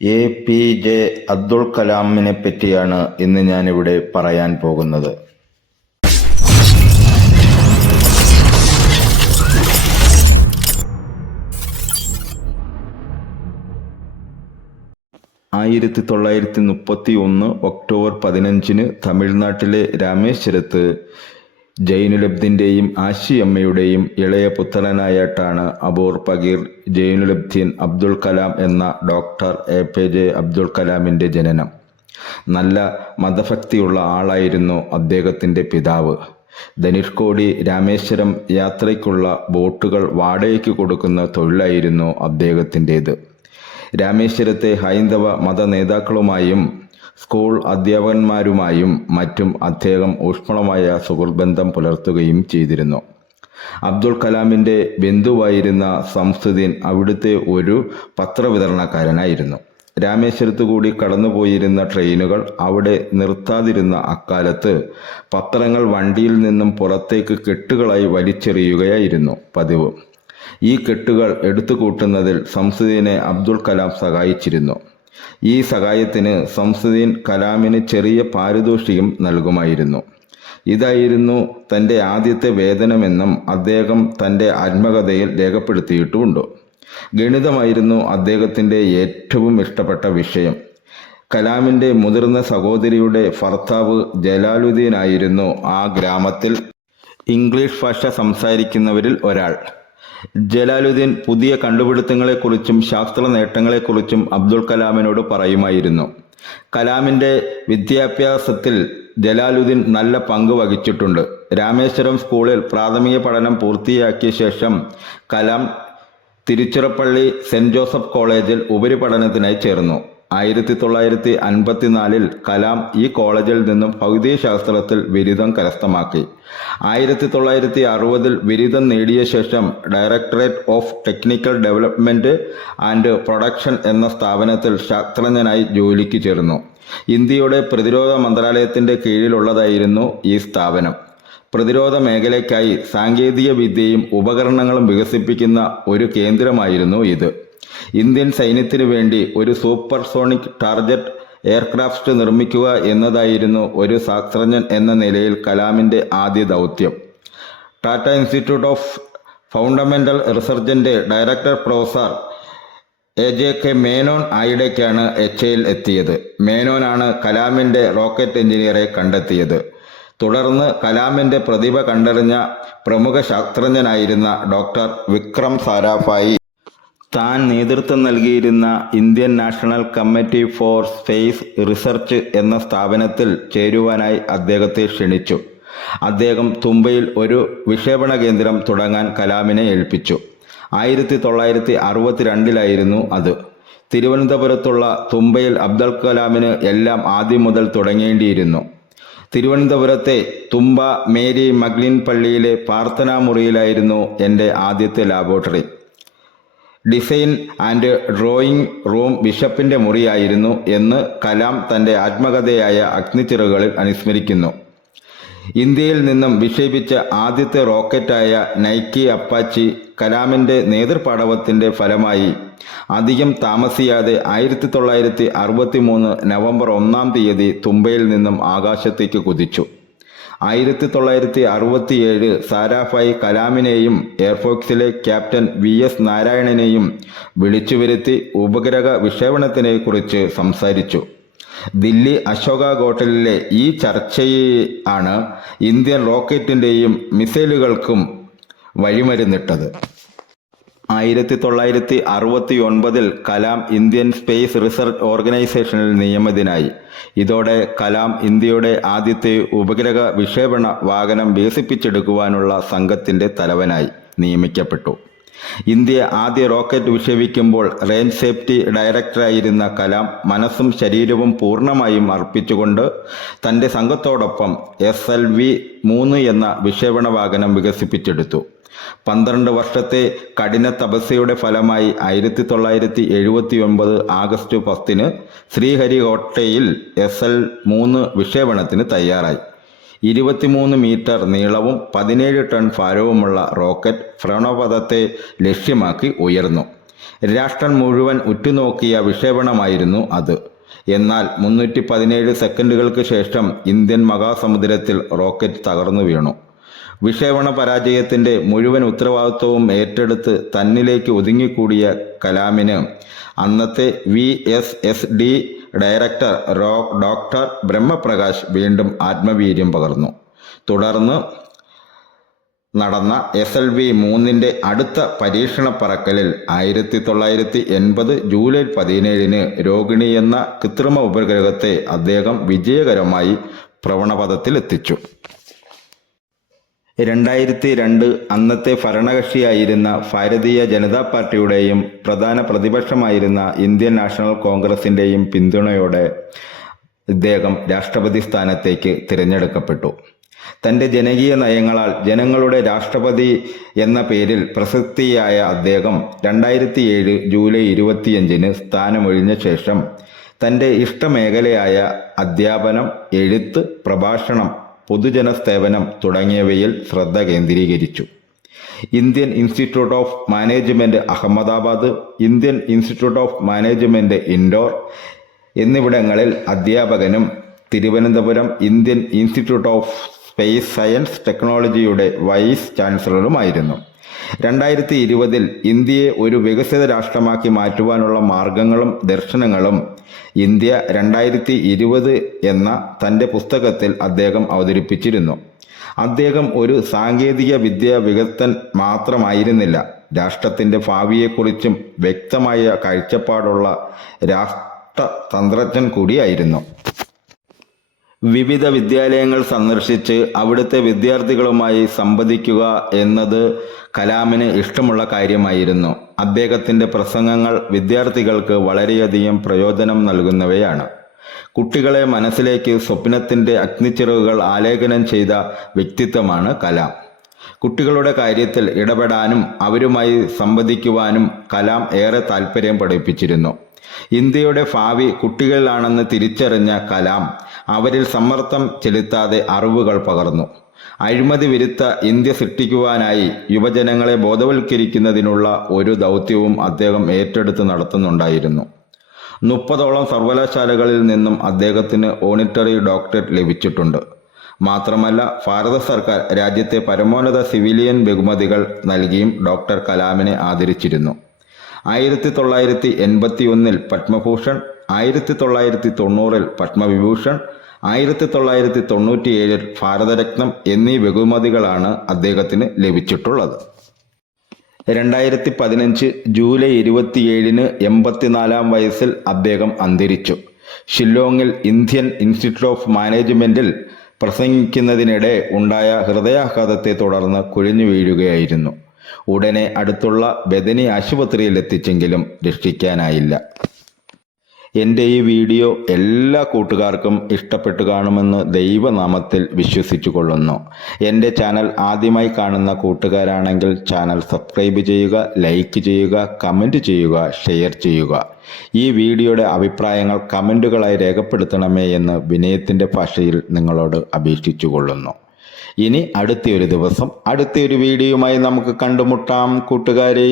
APJ. Abdul കലാമിനെ പറ്റിയാണ് ഇന്ന് ഞാനിവിടെ പറയാൻ പോകുന്നത്. ഒക്ടോബർ 15 തമിഴ്നാട്ടിലെ രാമേശ്വരത്ത് ജൈനുലബ്ദീൻ്റെയും ആശിയമ്മയുടെയും ഇളയ പുത്രനായിട്ടാണ് അബൂർ പകീർ ജൈനുലബ്ദീൻ അബ്ദുൾ കലാം എന്ന ഡോക്ടർ എ.പി.ജെ. അബ്ദുൾ കലാമിൻ്റെ ജനനം. നല്ല മതഭക്തിയുള്ള ആളായിരുന്നു അദ്ദേഹത്തിൻ്റെ പിതാവ്. ധനുഷ്കോടി രാമേശ്വരം യാത്രയ്ക്കുള്ള ബോട്ടുകൾ വാടകയ്ക്ക് കൊടുക്കുന്ന തൊഴിലായിരുന്നു അദ്ദേഹത്തിൻ്റേത്. രാമേശ്വരത്തെ ഹൈന്ദവ മത നേതാക്കളുമായും സ്കൂൾ അധ്യാപകന്മാരുമായും മറ്റും അദ്ദേഹം ഊഷ്മളമായ സുഹൃത്ബന്ധം പുലർത്തുകയും ചെയ്തിരുന്നു. അബ്ദുൾ കലാമിൻ്റെ ബന്ധുവായിരുന്ന സംസുദ്ദീൻ അവിടുത്തെ ഒരു പത്രവിതരണക്കാരനായിരുന്നു. രാമേശ്വരത്തു കൂടി കടന്നുപോയിരുന്ന ട്രെയിനുകൾ അവിടെ നിർത്താതിരുന്ന അക്കാലത്ത് പത്രങ്ങൾ വണ്ടിയിൽ നിന്നും പുറത്തേക്ക് കെട്ടുകളായി വലിച്ചെറിയുകയായിരുന്നു പതിവ്. ഈ കെട്ടുകൾ എടുത്തു കൂട്ടുന്നതിൽ സംസുദ്ദീനെ അബ്ദുൾ കലാം സഹായിച്ചിരുന്നു. ഈ സഹായത്തിന് സംസുദ്ദീൻ കലാമിന് ചെറിയ പാരിതോഷികം നൽകുമായിരുന്നു. ഇതായിരുന്നു തൻ്റെ ആദ്യത്തെ വേതനമെന്നും അദ്ദേഹം തൻ്റെ ആത്മകഥയിൽ രേഖപ്പെടുത്തിയിട്ടുമുണ്ട്. ഗണിതമായിരുന്നു അദ്ദേഹത്തിൻ്റെ ഏറ്റവും ഇഷ്ടപ്പെട്ട വിഷയം. കലാമിൻ്റെ മുതിർന്ന സഹോദരിയുടെ ഭർത്താവ് ജലാലുദ്ദീനായിരുന്നു ആ ഗ്രാമത്തിൽ ഇംഗ്ലീഷ് ഭാഷ സംസാരിക്കുന്നവരിൽ ഒരാൾ. ജലാലുദ്ദീൻ പുതിയ കണ്ടുപിടുത്തങ്ങളെക്കുറിച്ചും ശാസ്ത്ര നേട്ടങ്ങളെക്കുറിച്ചും അബ്ദുൾ കലാമിനോട് പറയുമായിരുന്നു. കലാമിൻ്റെ വിദ്യാഭ്യാസത്തിൽ ജലാലുദ്ദീൻ നല്ല പങ്ക് വഹിച്ചിട്ടുണ്ട്. രാമേശ്വരം സ്കൂളിൽ പ്രാഥമിക പഠനം പൂർത്തിയാക്കിയ ശേഷം കലാം തിരുച്ചിറപ്പള്ളി സെന്റ് ജോസഫ് കോളേജിൽ ഉപരിപഠനത്തിനായി ചേർന്നു. 1954 കലാം ഈ കോളേജിൽ നിന്നും ഭൗതികശാസ്ത്രത്തിൽ ബിരുദം കരസ്ഥമാക്കി. 1960 ബിരുദം നേടിയ ശേഷം directorate of technical development and production എന്ന സ്ഥാപനത്തിൽ ശാസ്ത്രജ്ഞനായി ജോലിക്ക് ചേർന്നു. ഇന്ത്യയുടെ പ്രതിരോധ മന്ത്രാലയത്തിൻ്റെ കീഴിലുള്ളതായിരുന്നു ഈ സ്ഥാപനം. പ്രതിരോധ മേഖലയ്ക്കായി സാങ്കേതിക വിദ്യയും ഉപകരണങ്ങളും വികസിപ്പിക്കുന്ന ഒരു കേന്ദ്രമായിരുന്നു ഇത്. ഇന്ത്യൻ സൈന്യത്തിനു വേണ്ടി ഒരു സൂപ്പർസോണിക് ടാർജറ്റ് എയർക്രാഫ്റ്റ് നിർമ്മിക്കുക എന്നതായിരുന്നു ഒരു ശാസ്ത്രജ്ഞൻ എന്ന നിലയിൽ കലാമിൻ്റെ ആദ്യ ദൗത്യം. ടാറ്റ ഇൻസ്റ്റിറ്റ്യൂട്ട് ഓഫ് ഫണ്ടമെൻ്റൽ റിസർച്ചിൻ്റെ ഡയറക്ടർ പ്രൊഫസർ എ.ജെ.കെ. മേനോൻ ആയിടയ്ക്കാണ് എച്ച്.എയിൽ എത്തിയത്. മേനോനാണ് കലാമിൻ്റെ റോക്കറ്റ് എഞ്ചിനീയറെ കണ്ടെത്തിയത്. തുടർന്ന് കലാമിൻ്റെ പ്രതിഭ കണ്ടറിഞ്ഞ പ്രമുഖ ശാസ്ത്രജ്ഞനായിരുന്ന ഡോക്ടർ വിക്രം സാരാഭായി താൻ നേതൃത്വം നൽകിയിരുന്ന Indian national committee for space research എന്ന സ്ഥാപനത്തിൽ ചേരുവാനായി അദ്ദേഹത്തെ ക്ഷണിച്ചു. അദ്ദേഹം തുമ്പയിൽ ഒരു വിക്ഷേപണ കേന്ദ്രം തുടങ്ങാൻ കലാമിനെ ഏൽപ്പിച്ചു. 1962 അത്. തിരുവനന്തപുരത്തുള്ള തുമ്പയിൽ അബ്ദുൾ കലാമിന് എല്ലാം ആദ്യം മുതൽ തുടങ്ങേണ്ടിയിരുന്നു. തിരുവനന്തപുരത്തെ തുമ്പ മേരി മഗ്ലിൻ പള്ളിയിലെ പ്രാർത്ഥനാ മുറിയിലായിരുന്നു എൻ്റെ ആദ്യത്തെ laboratory. Design and drawing room ബിഷപ്പിൻ്റെ മുറിയായിരുന്നു എന്ന് കലാം തൻ്റെ ആത്മകഥയായ അഗ്നിച്ചിറകുകളിൽ അനുസ്മരിക്കുന്നു. ഇന്ത്യയിൽ നിന്നും വിക്ഷേപിച്ച ആദ്യത്തെ റോക്കറ്റായ നൈക്കി അപ്പാച്ചി കലാമിൻ്റെ നേതൃപാടവത്തിൻ്റെ ഫലമായി അധികം താമസിയാതെ 1963 നവംബർ 1 തുമ്പയിൽ നിന്നും ആകാശത്തേക്ക് കുതിച്ചു. 1967 സാരാഭായി കലാമിനെയും എയർഫോഴ്സിലെ ക്യാപ്റ്റൻ V.S. നാരായണനെയും വിളിച്ചുവരുത്തി ഉപഗ്രഹ വിക്ഷേപണത്തിനെക്കുറിച്ച് സംസാരിച്ചു. ദില്ലി അശോക ഹോട്ടലിലെ ഈ ചർച്ചയാണ് ഇന്ത്യൻ റോക്കറ്റിൻ്റെയും മിസൈലുകൾക്കും വഴിമരുന്നിട്ടത്. 1969 കലാം ഇന്ത്യൻ സ്പേസ് റിസർച്ച് ഓർഗനൈസേഷനിൽ നിയമിതനായി. ഇതോടെ കലാം ഇന്ത്യയുടെ ആദ്യത്തെ ഉപഗ്രഹ വിക്ഷേപണ വാഹനം വികസിപ്പിച്ചെടുക്കുവാനുള്ള സംഘത്തിൻ്റെ തലവനായി നിയമിക്കപ്പെട്ടു. ഇന്ത്യ ആദ്യ റോക്കറ്റ് വിക്ഷേപിക്കുമ്പോൾ റേഞ്ച് സേഫ്റ്റി ഡയറക്ടറായിരുന്ന കലാം മനസ്സും ശരീരവും പൂർണ്ണമായും അർപ്പിച്ചുകൊണ്ട് തൻ്റെ സംഘത്തോടൊപ്പം SLV-3 എന്ന വിക്ഷേപണ വാഹനം വികസിപ്പിച്ചെടുത്തു. 12 വർഷത്തെ കഠിന തപസ്യയുടെ ഫലമായി 1979 ആഗസ്റ്റ് 10 ശ്രീഹരികോട്ടയിൽ SL-3 വിക്ഷേപണത്തിന് തയ്യാറായി. 23 മീറ്റർ നീളവും 17 ടൺ ഭാരവുമുള്ള റോക്കറ്റ് ഭ്രമണപഥത്തെ ലക്ഷ്യമാക്കി ഉയർന്നു. രാഷ്ട്രം മുഴുവൻ ഉറ്റുനോക്കിയ വിക്ഷേപണമായിരുന്നു അത്. എന്നാൽ 317 സെക്കൻഡുകൾക്ക് ശേഷം ഇന്ത്യൻ മഹാസമുദ്രത്തിൽ റോക്കറ്റ് തകർന്നു വീണു. വിക്ഷേപണ പരാജയത്തിൻ്റെ മുഴുവൻ ഉത്തരവാദിത്വവും ഏറ്റെടുത്ത് തന്നിലേക്ക് ഒതുങ്ങിക്കൂടിയ കലാമിന് അന്നത്തെ VSSD ഡയറക്ടർ ഡോക്ടർ ബ്രഹ്മപ്രകാശ് വീണ്ടും ആത്മവീര്യം പകർന്നു. തുടർന്ന് നടന്ന SLV-3 അടുത്ത പരീക്ഷണ പറക്കലിൽ 1980 ജൂലൈ 17 രോഹിണി എന്ന കൃത്രിമ ഉപഗ്രഹത്തെ അദ്ദേഹം വിജയകരമായി ഭ്രമണപഥത്തിലെത്തിച്ചു. 2002 അന്നത്തെ ഭരണകക്ഷിയായിരുന്ന ഭാരതീയ ജനതാ പാർട്ടിയുടെയും പ്രധാന പ്രതിപക്ഷമായിരുന്ന ഇന്ത്യൻ നാഷണൽ കോൺഗ്രസിൻ്റെയും പിന്തുണയോടെ ഇദ്ദേഹം രാഷ്ട്രപതി സ്ഥാനത്തേക്ക് തിരഞ്ഞെടുക്കപ്പെട്ടു. തൻ്റെ ജനകീയ നയങ്ങളാൽ ജനങ്ങളുടെ രാഷ്ട്രപതി എന്ന പേരിൽ പ്രസിദ്ധിയായ അദ്ദേഹം 2007 ജൂലൈ 25 സ്ഥാനമൊഴിഞ്ഞ ശേഷം തൻ്റെ ഇഷ്ടമേഖലയായ അധ്യാപനം, എഴുത്ത്, പ്രഭാഷണം, പൊതുജന സേവനം തുടങ്ങിയവയിൽ ശ്രദ്ധ കേന്ദ്രീകരിച്ചു. Indian institute of management Ahmedabad, Indian institute of management Indore എന്നിവിടങ്ങളിൽ അധ്യാപകനും Thiruvananthapuram Indian institute of space science ടെക്നോളജിയുടെ വൈസ് ചാൻസലറുമായിരുന്നു. 2020 ഇന്ത്യയെ ഒരു വികസിത രാഷ്ട്രമാക്കി മാറ്റുവാനുള്ള മാർഗങ്ങളും ദർശനങ്ങളും ഇന്ത്യ 2020 എന്ന തൻ്റെ പുസ്തകത്തിൽ അദ്ദേഹം അവതരിപ്പിച്ചിരുന്നു. അദ്ദേഹം ഒരു സാങ്കേതിക വിദ്യ വിദഗ്ധൻ മാത്രമായിരുന്നില്ല, രാഷ്ട്രത്തിൻ്റെ ഭാവിയെക്കുറിച്ചും വ്യക്തമായ കാഴ്ചപ്പാടുള്ള രാഷ്ട്രതന്ത്രജ്ഞൻ കൂടിയായിരുന്നു. വിവിധ വിദ്യാലയങ്ങൾ സന്ദർശിച്ച് അവിടുത്തെ വിദ്യാർത്ഥികളുമായി സംവദിക്കുക എന്നത് കലാമിന് ഇഷ്ടമുള്ള കാര്യമായിരുന്നു. അദ്ദേഹത്തിൻ്റെ പ്രസംഗങ്ങൾ വിദ്യാർത്ഥികൾക്ക് വളരെയധികം പ്രയോജനം നൽകുന്നവയാണ്. കുട്ടികളെ മനസ്സിലേക്ക് സ്വപ്നത്തിൻ്റെ അഗ്നിച്ചിറകുകൾ ആലേഖനം ചെയ്ത വ്യക്തിത്വമാണ് കലാം. കുട്ടികളുടെ കാര്യത്തിൽ ഇടപെടാനും അവരുമായി സംവദിക്കുവാനും കലാം ഏറെ താല്പര്യം പഠിപ്പിച്ചിരുന്നു. ഇന്ത്യയുടെ ഭാവി കുട്ടികളിലാണെന്ന് തിരിച്ചറിഞ്ഞ കലാം അവരിൽ സമ്മർദ്ദം ചെലുത്താതെ അറിവുകൾ പകർന്നു. അഴിമതി വിരുദ്ധ ഇന്ത്യ സൃഷ്ടിക്കുവാനായി യുവജനങ്ങളെ ബോധവൽക്കരിക്കുന്നതിനുള്ള ഒരു ദൗത്യവും അദ്ദേഹം ഏറ്റെടുത്ത് നടത്തുന്നുണ്ടായിരുന്നു. 30ഓളം സർവകലാശാലകളിൽ നിന്നും അദ്ദേഹത്തിന് ഓണററി ഡോക്ടറേറ്റ് ലഭിച്ചിട്ടുണ്ട്. മാത്രമല്ല, ഭാരത സർക്കാർ രാജ്യത്തെ പരമോന്നത സിവിലിയൻ ബഹുമതികൾ നൽകിയും ഡോക്ടർ കലാമിനെ ആദരിച്ചിരുന്നു. 1981 പത്മഭൂഷൺ, 1990 പത്മവിഭൂഷൺ, 1997 ഭാരതരത്നം എന്നീ ബഹുമതികളാണ് അദ്ദേഹത്തിന് ലഭിച്ചിട്ടുള്ളത്. 2015 ജൂലൈ 27 84-ാം വയസ്സിൽ അദ്ദേഹം അന്തരിച്ചു. ഷില്ലോങ്ങിൽ ഇന്ത്യൻ ഇൻസ്റ്റിറ്റ്യൂട്ട് ഓഫ് മാനേജ്മെൻറ്റിൽ പ്രസംഗിക്കുന്നതിനിടെ ഉണ്ടായ ഹൃദയാഘാതത്തെ തുടർന്ന് കുഴഞ്ഞു വീഴുകയായിരുന്നു. ഉടനെ അടുത്തുള്ള ബദനി ആശുപത്രിയിൽ എത്തിച്ചെങ്കിലും രക്ഷിക്കാനായില്ല. എൻ്റെ ഈ വീഡിയോ എല്ലാ കൂട്ടുകാർക്കും ഇഷ്ടപ്പെട്ടു കാണുമെന്ന് ദൈവനാമത്തിൽ വിശ്വസിച്ചു കൊള്ളുന്നു. എൻ്റെ ചാനൽ ആദ്യമായി കാണുന്ന കൂട്ടുകാരാണെങ്കിൽ ചാനൽ സബ്സ്ക്രൈബ് ചെയ്യുക, ലൈക്ക് ചെയ്യുക, കമൻറ്റ് ചെയ്യുക, ഷെയർ ചെയ്യുക. ഈ വീഡിയോയുടെ അഭിപ്രായങ്ങൾ കമൻറ്റുകളായി രേഖപ്പെടുത്തണമേ എന്ന് വിനയത്തിൻ്റെ ഭാഷയിൽ നിങ്ങളോട് അപേക്ഷിച്ചു കൊള്ളുന്നു. ഇനി അടുത്തൊരു ദിവസം അടുത്തൊരു വീഡിയോയുമായി നമുക്ക് കണ്ടുമുട്ടാം കൂട്ടുകാരെ.